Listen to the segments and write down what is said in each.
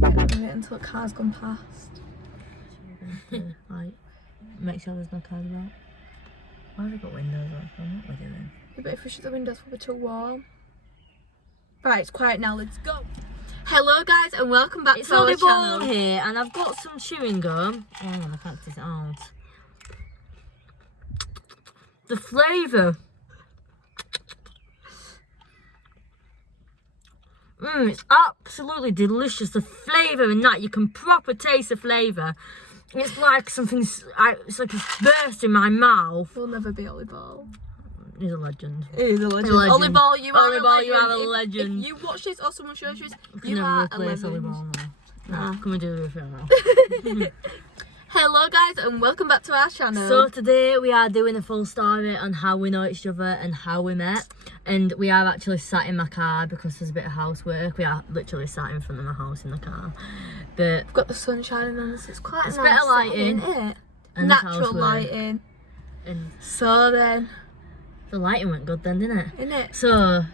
Wait until a car's gone past. Like, make sure there's no cars about. Why have we got windows open? What are we doing? Yeah, but if we shut the windows, we'll be too warm. Right, it's quiet now. Let's go. Hello, guys, and welcome back to our channel. Here, and I've got some chewing gum. Oh, I can't get it out. The flavour. It's absolutely delicious. The flavour in that, you can proper taste the flavour. It's like something, it's like it's burst in my mouth. We'll never be Ollie Ball. He's a legend. He is a legend. Ollie Ball, you are a legend. If you watch this or someone shows you this, You you never are a replace Ollie legend. Ball now. Come and do the review now. Hello, guys, and welcome back to our channel. So today we are doing a full story on how we know each other and how we met. And we are actually sat in my car because there's a bit of housework. We are literally sat in front of my house in the car. But we've got the sun shining on us. It's quite it's nice better lighting, isn't it? and Natural lighting. And so then, the lighting went good then, didn't it? Isn't it? So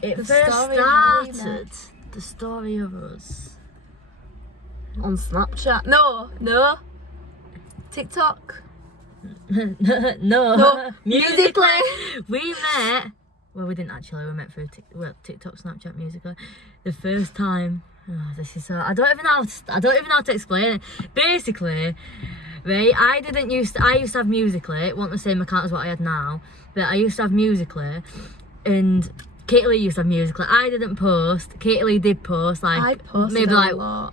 it first started the story of us on Snapchat. No. TikTok. no. Musically. We met. Well, we didn't actually. We met through TikTok, Snapchat, Musically. The first time. Oh, this is so. I don't even know how to explain it. Basically, right. I used to have Musically. It wasn't the same account as what I had now, but I used to have Musically, and Katie Lee used to have Musically. I didn't post. Katie Lee did post, like I posted maybe a like lot.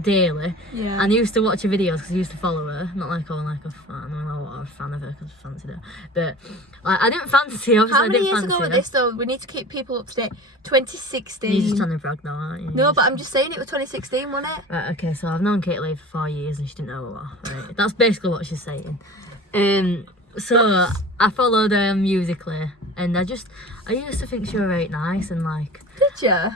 Daily, yeah. And I used to watch her videos because I used to follow her. Not like I'm like a fan. I don't know what I'm a fan of her because I fancied her, but like I didn't fancy. Obviously, how many I didn't years fancy ago her. was this though? We need to keep people up to date. 2016. You're just trying to brag now, aren't you? No, but I'm just saying it was 2016, wasn't it? Right. Okay. So I've known Katie Lee for 4 years and she didn't know who I was. Right. That's basically what she's saying. So I followed her Musically, and I used to think she was very nice and like. Did you?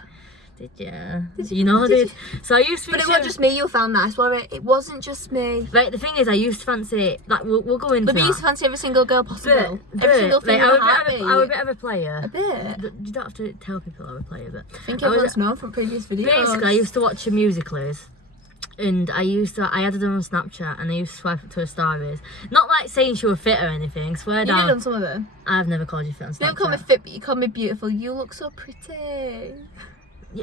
Did you? You know I did. So I used to think but it wasn't just me you found nice, was it? It wasn't just me. Right, the thing is, I used to fancy, like, we'll go into But we used to fancy every single girl possible. Every single thing. Like, I was a bit of a player. A bit? You don't have to tell people I was a player, but... I think everyone's known from previous videos. Basically, I used to watch her Musicallys. And I added her on Snapchat and I used to swipe up to her stories. Not like saying she was fit or anything, swear down. You did on some of them. I've never called you fit on Snapchat. You don't call me fit, but you call me beautiful. You look so pretty.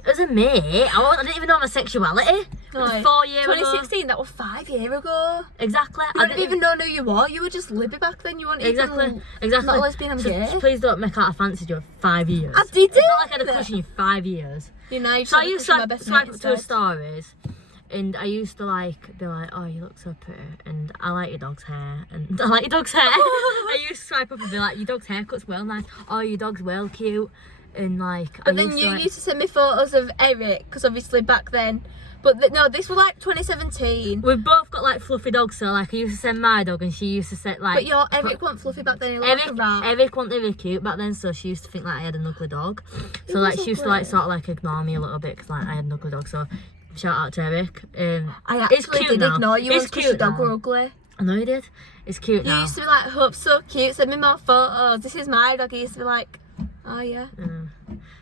As a mate, I didn't even know my sexuality. No, 4 years 2016, ago. That was 5 years ago. Exactly. I didn't even know who you were. You were just Libby back then. You weren't exactly. Not a lesbian, I'm gay. Please don't make out I fancied you for 5 years. I did it. It's not like I had a crush on you 5 years. You know, so I used to swipe up to her stories. And I used to like be like, oh, you look so pretty, and I like your dog's hair, and I like your dog's hair. I used to swipe up and be like, your dog's haircut's well nice. Oh, your dog's well cute, and like. But then you used to send me photos of Eric, because obviously back then. But no, this was like 2017. We've both got like fluffy dogs, so like I used to send my dog, and she used to send like. But Eric wasn't fluffy back then. He looked like a rat. Eric wasn't really cute back then, so she used to think like I had an ugly dog. So like she used to like sort of like ignore me a little bit because like I had an ugly dog. So. Shout out to Eric. I actually did ignore you because your dog were ugly. I know you did. It's cute now. You used to be like, Hope's so cute, send me more photos. This is my dog. He used to be like, oh yeah.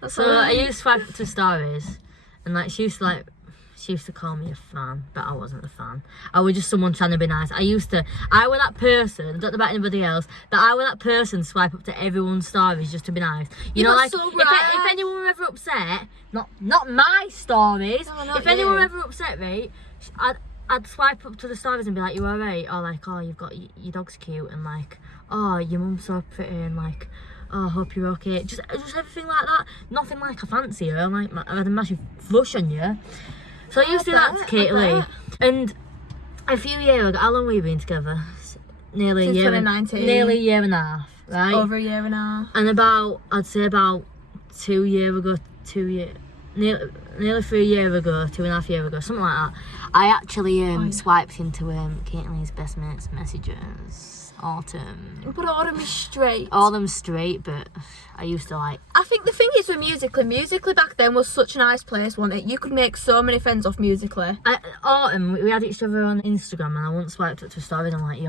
So I used to swipe up to stories, and like she used to call me a fan, but I wasn't a fan. I was just someone trying to be nice. I was that person, I don't know about anybody else, but I was that person swipe up to everyone's stories just to be nice. You know, like so if anyone were ever upset, not my stories. No, if anyone were ever upset, right, I'd swipe up to the stories and be like, you alright? Or like, oh, you've got your dog's cute, and like, oh, your mum's so pretty, and like, oh, I hope you're okay. Just everything like that. Nothing like I fancy her. Like I had a massive flush on you. So I used to do that to Katie Lee. And a few years ago, how long have we been together? Nearly Since a year. 2019. Nearly a year and a half, right? Over a year and a half. And I'd say about 2 years ago, nearly 3 years ago, 2.5 years ago, something like that, I actually swiped into Katie Lee's best mate's messages. autumn. But autumn is straight. Autumn's straight, but I used to like... I think the thing is with Musically back then was such a nice place, wasn't it? You could make so many friends off Musically. Autumn, we had each other on Instagram and I once swiped up to a story and I'm like,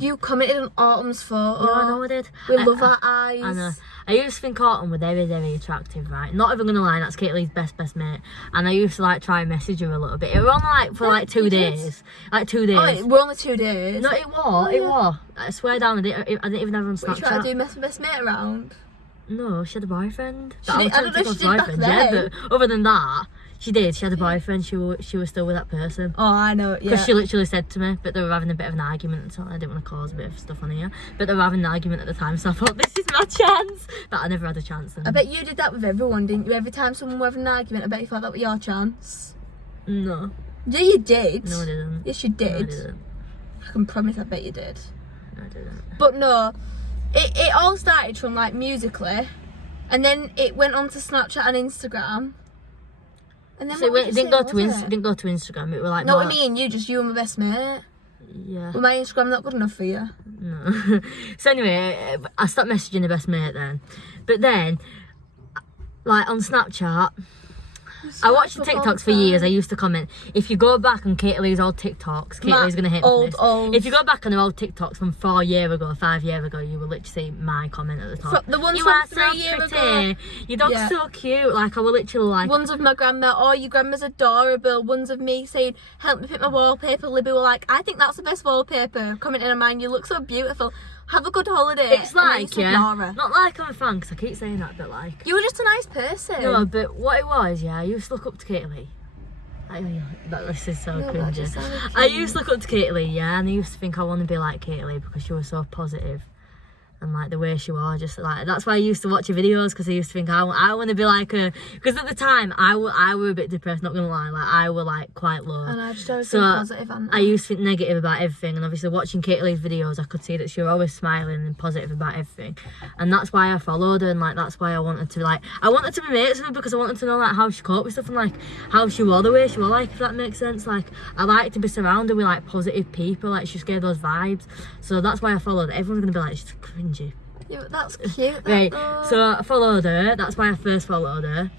You commented on Autumn's photo. Yeah, I know I did. We love our eyes. I know. I used to think Autumn were very, very attractive, right? Not even gonna lie, that's Kate Lee's best mate. And I used to like try and message her a little bit. It was only like for like 2 days. Like 2 days. Oh, it were only 2 days. No, it was. I swear down, I didn't even have her on Snapchat. Were you trying to do mess with best mate around? No, she had a boyfriend. I don't know if she did back then. Yeah, but other than that, she did. She had a boyfriend. She was still with that person. Oh, I know. Yeah. Because she literally said to me, but they were having a bit of an argument. So I didn't want to cause a bit of stuff on here. But they were having an argument at the time, so I thought this is my chance. But I never had a chance. I bet you did that with everyone, didn't you? Every time someone were having an argument, I bet you thought that was your chance. No. Yeah, you did. No, I didn't. Yes, you did. No, I didn't. I can promise. I bet you did. No, I didn't. But no, it all started from like Musically. And then it went on to Snapchat and Instagram. And then So it didn't go to Instagram. It was like no, what I mean, you and my best mate. Yeah. Was my Instagram not good enough for you? No. So anyway, I stopped messaging the best mate then. But then, like on Snapchat, I watched the TikToks for years. I used to comment. If you go back on Kate Lee's old TikToks, Kate Lee's gonna hate me for this. Old. If you go back on her old TikToks from 4 years ago, 5 years ago, you will literally see my comment at the top. The ones you from are 3 so years pretty. ago. Your dog's so cute. Like I will literally like. Ones of my grandma. Oh, your grandma's adorable. Ones of me saying, "Help me pick my wallpaper." Libby were like, "I think that's the best wallpaper." Commenting on mine, "You look so beautiful. Have a good holiday." It's like not like I'm a fan because I keep saying that, but like. You were just a nice person. No, but what it was, I used to look up to Kate Lee. This is so cringy. I used to look up to Kate Lee, and I used to think I want to be like Kate Lee because she was so positive. And like the way she was, just like that's why I used to watch her videos because I used to think I want to be like her. Because at the time I were a bit depressed, not gonna lie, like I were like quite low. And I just always think positive. I used to think negative about everything, and obviously watching Kate Lee's videos, I could see that she was always smiling and positive about everything, and that's why I followed her, and like that's why I wanted to be mates with her because I wanted to know like how she coped with stuff and like how she was the way she was, like if that makes sense. Like I like to be surrounded with like positive people, like she just gave those vibes, so that's why I followed her. Everyone's gonna be like, she's cringy. Yeah, but that's cute. Right, so I followed her. That's why I first followed her.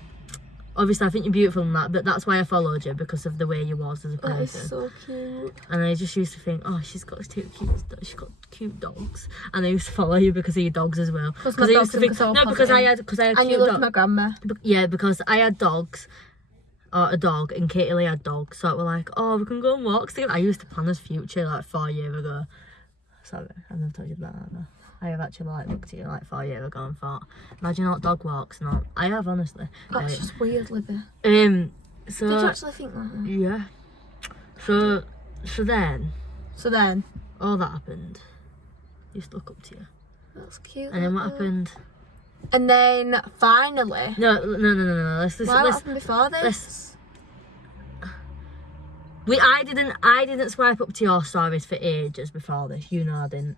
Obviously, I think you're beautiful and that, but that's why I followed you because of the way you was as a person. That is so cute. And I just used to think, oh, she's got cute dogs, and I used to follow you because of your dogs as well. Because I used to think because I had and cute you loved dogs. my grandma. Yeah, because I had dogs. Or a dog, and Katie Lee had dogs, so it were like, oh, we can go on walks together. I used to plan this future like 4 years ago. Sorry, I've never told you about that. No. I have actually like looked at you like 4 years ago and thought, imagine all dog walks and all. I have honestly. That's just weird, Libby. So did you actually think that? Yeah. So then all that happened. I used to look up to you. That's cute. And then what happened? And then finally. No. What happened before this? I didn't swipe up to your stories for ages before this. You know I didn't.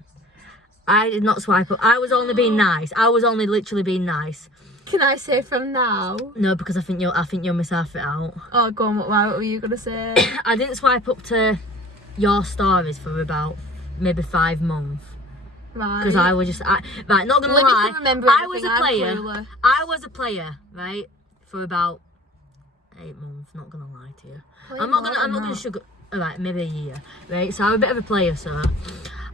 I did not swipe up. I was only being nice. I was only literally being nice. Can I say from now? No, because I think you'll miss half it out. Oh, go on. What were you gonna say? I didn't swipe up to your stories for about maybe 5 months. Right. Because I was just not gonna lie. I was a player, right, for about 8 months. Not gonna lie to you. I'm not gonna sugar. Alright, maybe a year, right? So I'm a bit of a player, so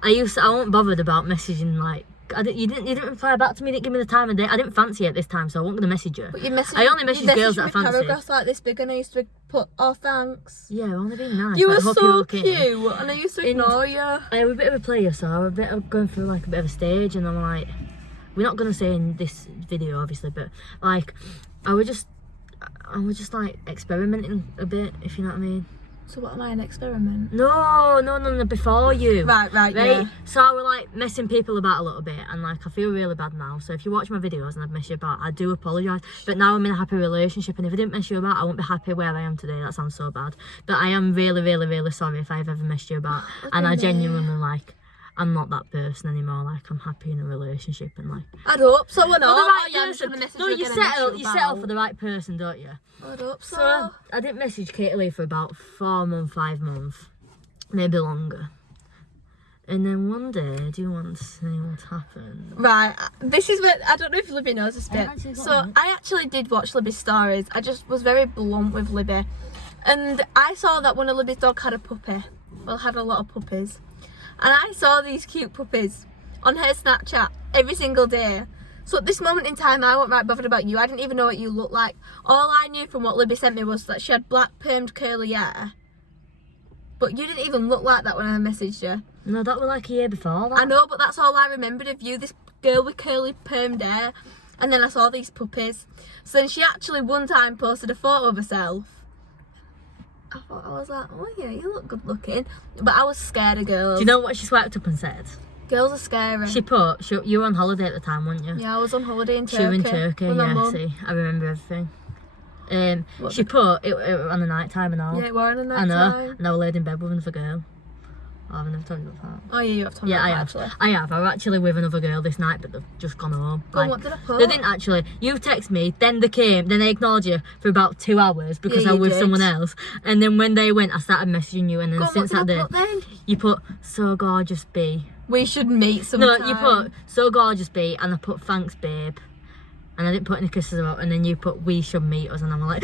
I wasn't bothered about messaging like. You didn't reply back to me. Didn't give me the time of day. I didn't fancy it this time, so I wasn't gonna message you. But you messaged. I only messaged girls that I fancied. Paragraphs like this big, and I used to put, "Oh, thanks." Yeah, I've only been nice. You like, were so cute, and I used to ignore you. I was a bit of a player, so I was a bit of going through like a bit of a stage, and I'm like, we're not gonna say in this video, obviously, but like, I was just like experimenting a bit, if you know what I mean. So what, am I an experiment? No, before you. Right, yeah. So I was like messing people about a little bit, and like I feel really bad now. So if you watch my videos and I've messed you about, I do apologise. But now I'm in a happy relationship, and if I didn't mess you about, I won't be happy where I am today. That sounds so bad. But I am really, really, really sorry if I've ever messed you about. And I genuinely like, I'm not that person anymore. Like I'm happy in a relationship, and like. I'd hope so. We're not. No, you settle for the right person, don't you? I'd hope so. So I didn't message Katie Lee for about 4 months, 5 months, maybe longer. And then one day, do you want to see what happened? Right, this is where, I don't know if Libby knows this bit. actually got So it. I actually did watch Libby's stories. I just was very blunt with Libby. And I saw that one of Libby's dog had a puppy. Well, had a lot of puppies. And I saw these cute puppies on her Snapchat every single day. So at this moment in time, I wasn't right bothered about you. I didn't even know what you looked like. All I knew from what Libby sent me was that she had black permed curly hair. But you didn't even look like that when I messaged you. No, that was like a year before that. I know, but that's all I remembered of you, this girl with curly permed hair. And then I saw these puppies. So then she actually one time posted a photo of herself. I was like, oh yeah, you look good looking. But I was scared of girls. Do you know what she swiped up and said? Girls are scary. You were on holiday at the time, weren't you? Yeah, I was on holiday in Turkey. She was in Turkey, with my yeah, mum. see, I remember everything. What She put it on the night time and all. Yeah, we're on a night I know, time. and I was laid in bed with another girl. Oh, I've never told you about that. Oh yeah, you have told me Yeah, that, I have. actually. I have. I was actually with another girl this night, but they've just gone home. Go on, what did I put? They didn't actually. You text me, then they came, then they ignored you for about 2 hours because Yeah, I was you with did. someone else. And then when they went, I started messaging you, and then Go on, since what that did I day, put then? you put so gorgeous B. We should meet sometime. No, you put so gorgeous B, and I put thanks babe. And I didn't put any kisses about, and then you put we should meet us, and I'm like,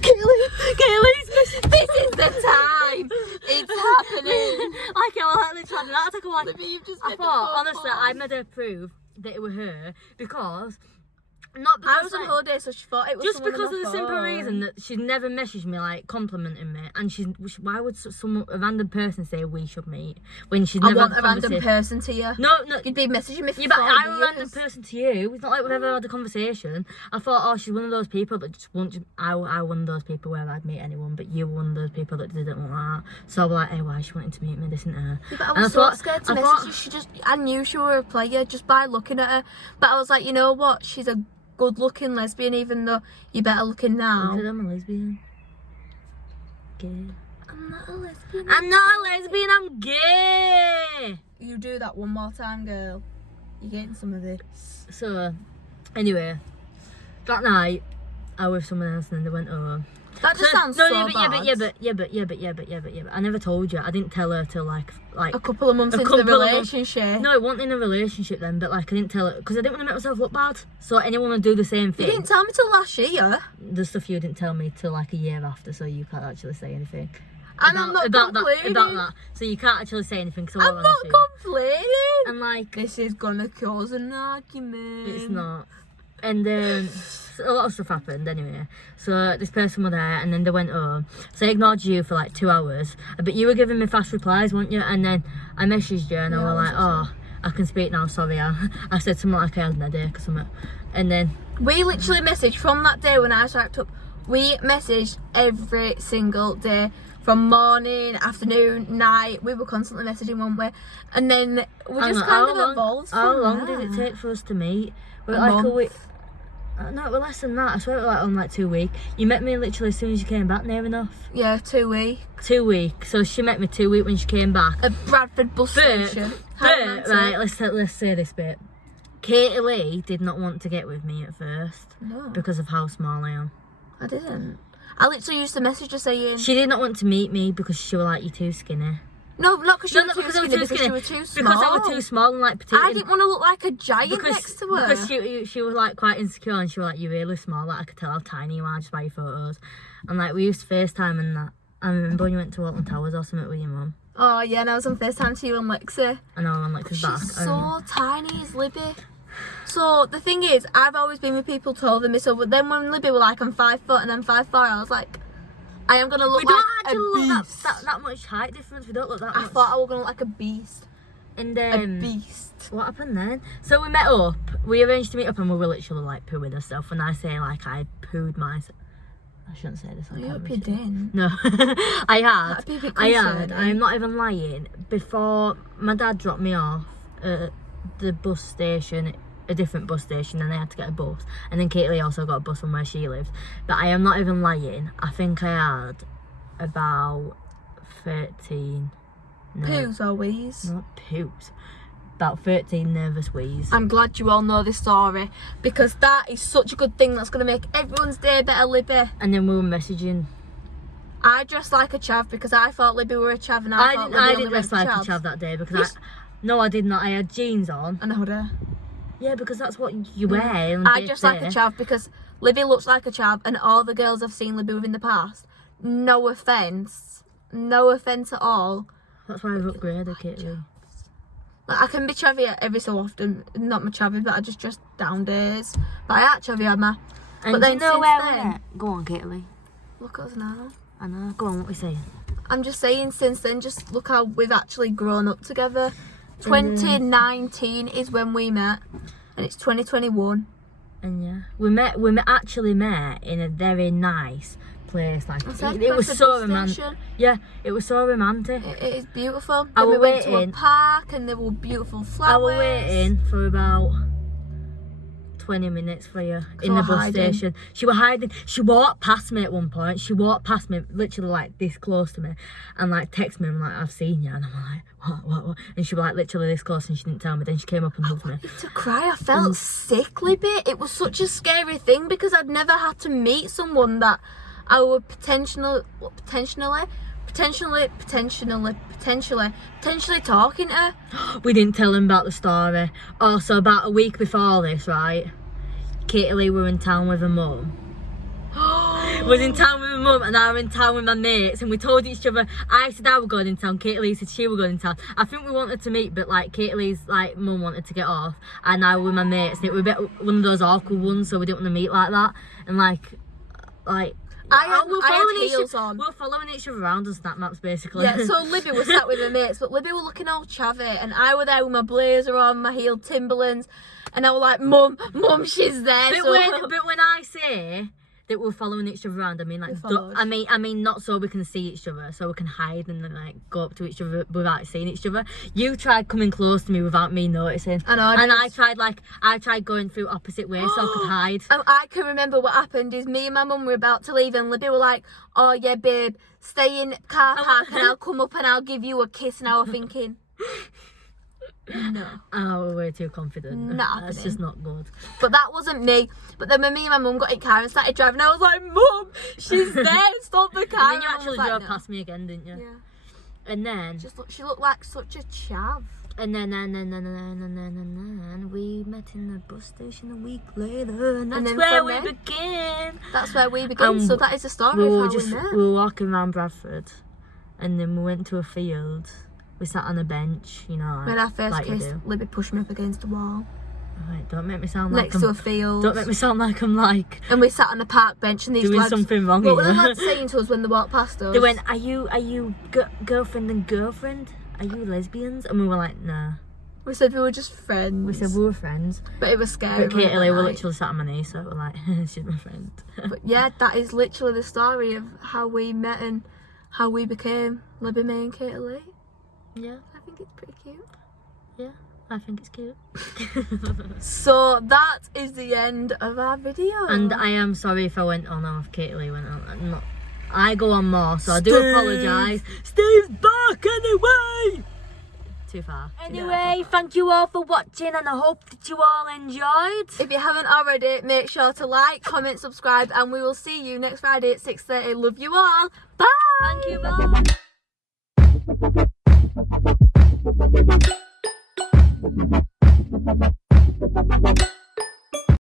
Kaylee's This is the time. It's happening. like I was literally having that attack. I'm like, Libby, you've just I made the thought phone honestly, call. I made her prove that it was her because not because I was on like, holiday, so she thought it was just someone because on of my the simple phone. reason that she's never messaged me like complimenting me, and why would a random person say we should meet when she's I never want had a random conversation? person to you. No, You'd be messaging me for yeah, but 40 I'm a random years. person to you. It's not like we've ever had a conversation. I thought, oh, she's one of those people that just won't. I one of those people where I'd meet anyone, but you were one of those people that didn't want that. So I was like, hey, why is she wanting to meet me? This isn't her. Yeah, but I And was so scared to message you. I knew she were a player just by looking at her. But I was like, you know what? She's a good-looking lesbian, even though you're better looking now. I'm a lesbian. Gay. I'm not a lesbian. I'm not a lesbian. I'm gay. You do that one more time, girl. You're getting some of this. So, anyway, that night I was with someone else, and then they went over. That just sounds no, so yeah, bad. but I never told you. I didn't tell her till like A couple of months a into the couple of months. relationship. No, it wasn't in a relationship then, but like I didn't tell her because I didn't want to make myself look bad. So anyone would do the same You thing. didn't tell me till last year. The stuff you didn't tell me till like a year after, so you can't actually say anything. And I'm not complaining. About that. So you can't actually say anything. Cause I'm not complaining. And like This is gonna cause an argument. it's not. And a lot of stuff happened anyway. So this person were there, and then they went home. So I ignored you for like 2 hours. But you were giving me fast replies, weren't you? And then I messaged you, and Yeah, I I was was like, oh, I can speak now. Sorry, I said something like I had an headache or something. And then We literally messaged from that day when I swiped up. We messaged every single day. From morning, afternoon, night, we were constantly messaging, weren't we? And then we just kind of evolved. How from long there. did it take for us to meet? We're A like a month. week. No, it was less than that. I swear it was like on like 2 weeks. You met me literally as soon as you came back, near enough. Yeah, 2 weeks. 2 weeks. So she met me 2 weeks when she came back. At Bradford bus station. How romantic. Right, let's say this bit. Katie Lee did not want to get with me at first No, because of how small I am. I didn't. I literally used to message her saying, She did not want to meet me because she was like, you're too skinny. no, not because you No, were not too because I was skinny, too because skinny. you were too small. Because I was too small and like petite. I didn't want to look like a giant next to her. Because she was like quite insecure, and she was like, you're really small, like I could tell how tiny you are just by your photos. And like we used to FaceTime and that. I remember when you went to Walton Towers or something with your mum. Oh yeah, and I was on FaceTime to you and Lexi. I know, I'm like, She's back. so tiny as Libby. So the thing is, I've always been with people taller than me. So but then when Libby were like, I'm 5 foot and I'm 5'4", I was like, I am gonna look We don't like actually a look beast. that much height difference. We don't look that I much. thought I was gonna look like a beast. And A beast. what happened then? So we met up. We arranged to meet up, and we were literally like pooing herself. When I say like I pooed myself, I shouldn't say this. I on hope camera, you should I? didn't. No, I That'd be a bit had. I had. concerning. I'm not even lying. Before my dad dropped me off at the bus station, a different bus station, and I had to get a bus. And then Katie also got a bus from where she lived. But I am not even lying. I think I had about 13. No, Poos or wheeze? not poos. About 13 nervous wheeze. I'm glad you all know this story because that is such a good thing that's going to make everyone's day better, Libby. And then we were messaging I dressed like a chav because I thought Libby were a chav, and I thought Libby I only didn't went dress for like a chavs. chav that day because Yes. no, I did not. I had jeans on. And a hoodie. Yeah, because that's what you wear. On I day dressed to like a day. chav because Libby looks like a chav, and all the girls I've seen Libby with in the past, no offence at all. That's why I've upgraded, Kitty. Like, I can be chavvy every so often, not my chavvy, but I just dress down days. But I am chavvy, am I? And But then do you know since where then- we're at? Go on, Kitty. Look at us now. I know. Go on, what we saying? I'm just saying, since then, just look how we've actually grown up together. 2019 is when we met, and it's 2021. And yeah, we actually met in a very nice place. Like Exactly, it was it's a so bus romantic. station. Yeah, it was so romantic. It is beautiful. I Then we were went to a waiting. park, and there were beautiful flowers. I was waiting for about 20 minutes for you in the we're bus hiding. station. She was hiding. She walked past me at one point. She walked past me, literally like this close to me, and like text me. I'm like, I've seen you, and I'm like, what? And she was like literally this close, and she didn't tell me. Then she came up and hugged me. To cry, I felt sick, Libby. It was such a scary thing because I'd never had to meet someone that I would potentially talking to. We didn't tell him about the story. Also, about a week before this, right? Katie Lee were in town with her mum. Was in town with my mum, and I were in town with my mates, and we told each other. I said I was going in town, Katie Lee said she was going in town. I think we wanted to meet, but like Katie Lee's like mum wanted to get off, and I was with my mates, and it was a bit one of those awkward ones, so we didn't want to meet like that. And like I had heels on. We were following each other around on Snap Maps, basically. Yeah, so Libby was sat with her mates, but Libby were looking all chavvy, and I were there with my blazer on, my heeled Timberlands, and I was like, Mum, she's there. But when I say that we're following each other around, I mean like, followed. I mean not so we can see each other, so we can hide and then like go up to each other without seeing each other. You tried coming close to me without me noticing. I know, And I tried going through opposite ways so I could hide. I can remember what happened is me and my mum were about to leave, and Libby were like, oh yeah, babe, stay in car park and I'll come up and I'll give you a kiss. And I was thinking, no. Oh, we're way too confident. Not That's happening. just not good. But that wasn't me. But then when me and my mum got in the car and started driving, I was like, Mum, she's there, stop the car. And then you my mum actually was like, drove "No." past me again, didn't you? Yeah. And then She looked like such a chav. And then we met in the bus station a week later, and that's then where from we then- began. That's where we began. So that is the story of how we met. We were walking around Bradford, and then we went to a field. We sat on a bench, you know. When our first like you kiss, do. Libby pushed me up against the wall Right, don't make me sound like next to a field. Don't make me sound like I'm like And we sat on a park bench, and these doing lads. something wrong What were the here. lads saying to us when they walked past us? They went, "Are you girlfriend and girlfriend? Are you lesbians?" And we were like, "Nah." We said we were just friends. We said we were friends. But it was scary. But Katie wasn't Lee it, were that literally sat on my knee, so we're like, "She's my friend." night? But yeah, that is literally the story of how we met and how we became Libby, May, and Katie Lee. Yeah, I think it's pretty cute. yeah, I think it's cute. So that is the end of our video. And I am sorry if I went on or if Katie Lee went on. I'm not. I go on more, so I do Steve. apologise. Steve's back anyway! Too far. Anyway, thank you all for watching, and I hope that you all enjoyed. If you haven't already, make sure to like, comment, subscribe, and we will see you next Friday at 6:30. Love you all. Bye. Thank you, bye.